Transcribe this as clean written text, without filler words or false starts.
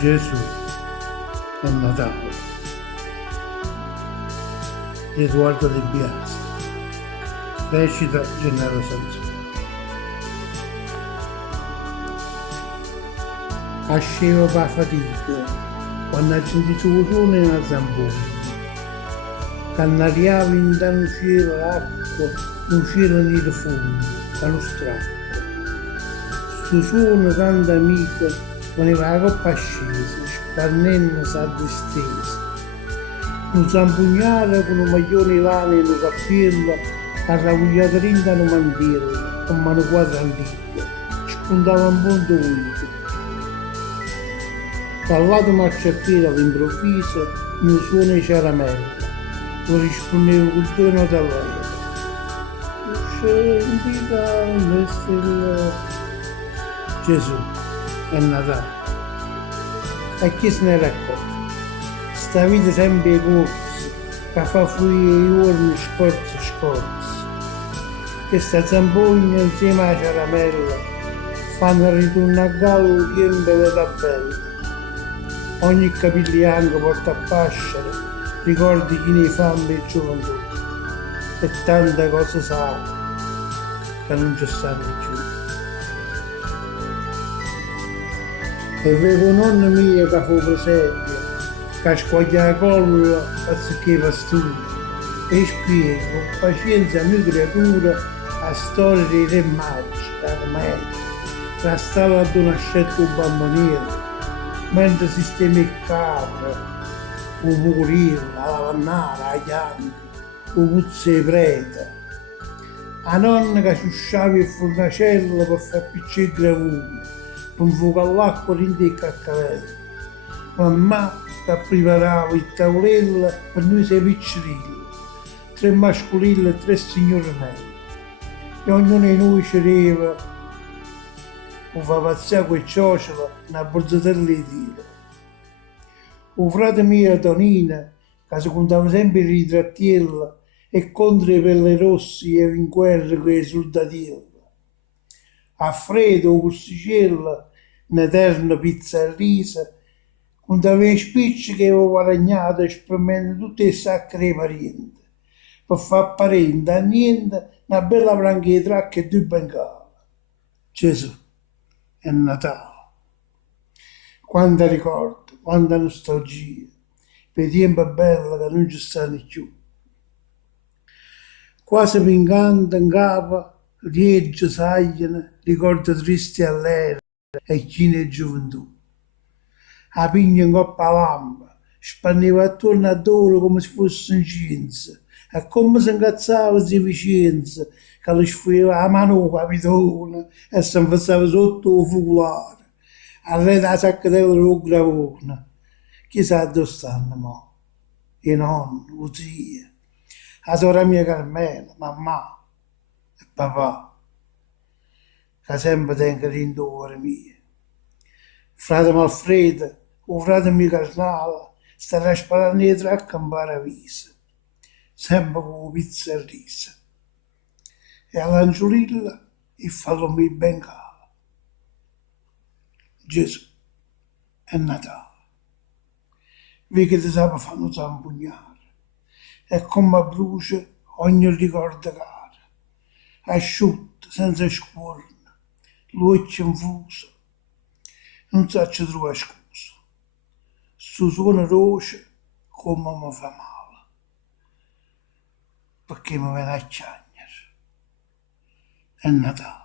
Gesù è Natale. Edoardo De Biasi. Recita Gennaro Sansone. Asceva per fatica quando ha sentito il suono nella zampona. Cannariava in danno cielo l'acqua, un cielo nero fondo, dallo strappo. Sto suono tanto amico voleva la coppa scesa, spannendo sa tristezza. Un zampugnale con un maglione lana e un cappello, arrabbiato rinda una mantiera, con mano quadrantilla, spuntava un punto unico. Dal lato marciapiede all'improvviso, un suono di caramella, lo rispondeva con due note a lei. Scendi dalle stelle. Gesù è Natale. E chi se ne racconta? Sta vita sempre corsa, che fa fluire i giorni scorsi. Questa zampogna insieme alla caramella fanno ritorno a gallo riempie le tabelle. Ogni capigliano porta a pascere ricordi chi ne fame e gioventù. E tante cose sa che non ci stanno più. E vedo nonna mia che fu presente, che squagliava la colla anziché pastura, e spiego con pazienza a mia creatura la storia dei re magi, da meglio, la stava ad una scelta un bambiniere, mentre sistema il carro, un murino, la lavannara, la chiave, un puzzo di prete. La nonna che ciusciava il fornacello per far piccire il gravone, per infuocare l'acqua dentro il caccavello. Mamma che preparava il tavolello per noi sei piccirilli, 3 mascolini e 3 signorinelli. E ognuno di noi cereva, o fa pazzare quel ciocciolo, una borzatella di tiro. Un frate mio, Tonina, che si contava sempre i ritrattielli e contro i pelle rossi e in guerra con i soldatielli. A freddo, con Sicilia, un'eterna pizza e risa, contava i spicci che avevo guadagnato esprimendo tutte le sacche dei parenti, per far parente a niente una bella branca di tracche e 2 bengale. Gesù è Natale. Quanta ricordo, quanta nostalgia, per i tempi belli che non ci stanno più. Quasi pingando in capo, liegge, sagliano, ricordo tristi all'era e chine gioventù. La pigna in coppa a lampa, spanneva attorno a loro come se fosse in scienza, e come si incazzava di vicenza, che le sfuriva la mano capitone e si infazzava sotto il focolare. Arreda la saccatella del gravone. Chissà dove stanno mo? I nonni, le zie, la sorella mia Carmela, mamma e papà, che sempre tengono in cuore mio. Frate Malfredo, o frate mio Carnale, starà sparando dietro a campare a visa, sempre con pizza e risa. E all'angiolilla il fallo mi bengala. Gesù è Natale. Vi che ti sa fanno zampugnare, e come brucia ogni ricordo caro, asciutto, senza scuorna, l'occhio infuso, non so ci trovare scusa. Sto suono roce come mi fa male, perché mi viene a chiagnere. È Natale.